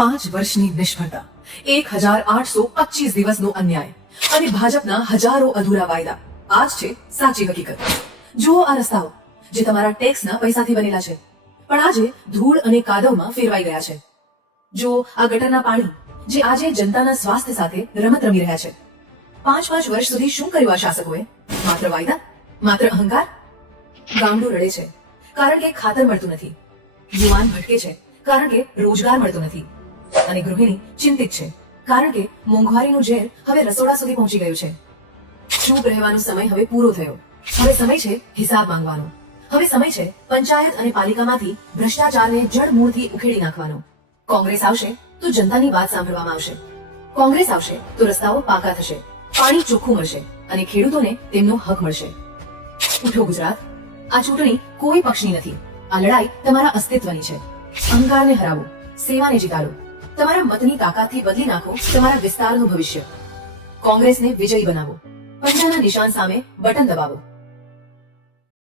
5 વર્ષની નિષ્ફળતા, 1825 દિવસનો અન્યાય અને ભાજપના હજારો અધૂરા વાયદા આજ છે સાચી હકીકત. જુઓ આ રસ્તાઓ જે તમારા ટેક્સના પૈસાથી બનેલા છે, પણ આજે ધૂળ અને કાદવમાં ફેરવાઈ ગયા છે. જુઓ આ ગટરના પાણી જે આજે જનતાના સ્વાસ્થ્ય સાથે રમત રમી રહ્યા છે. 5 વર્ષ સુધી શું કર્યું આ શાસકોએ? માત્ર વાયદા, માત્ર અહંકાર. ગામડું રડે છે કારણ કે ખાતર મળતું નથી, યુવાન ભટકે છે કારણ કે રોજગાર મળતો નથી, અને ગૃહિણી ચિંતિત છે કારણ કે મોંઘવારીનું ઝેર હવે રસોડા સુધી પહોંચી ગયું છે. ચૂપ રહેવાનો સમય હવે પૂરો થયો. હવે સમય છે હિસાબ માંગવાનો. હવે સમય છે પંચાયત અને પાલિકામાંથી ભ્રષ્ટાચારને જડમૂળથી ઉખેડી નાખવાનો. કોંગ્રેસ આવશે તો જનતાની વાત સાંભળવામાં આવશે. કોંગ્રેસ આવશે તો રસ્તાઓ પાકા થશે, પાણી ચોખ્ખું મળશે અને ખેડૂતોને તેમનો હક મળશે. ઉઠો ગુજરાત, આ ચૂંટણી કોઈ પક્ષની નથી. આ લડાઈ તમારા અસ્તિત્વની છે. અહંકારને હરાવો, સેવાને જીતાડો. તમારા મતની તાકાતથી બદલી નાખો તમારા વિસ્તારનું ભવિષ્ય. કોંગ્રેસને વિજયી બનાવો. પંજાના નિશાન સામે બટન દબાવો.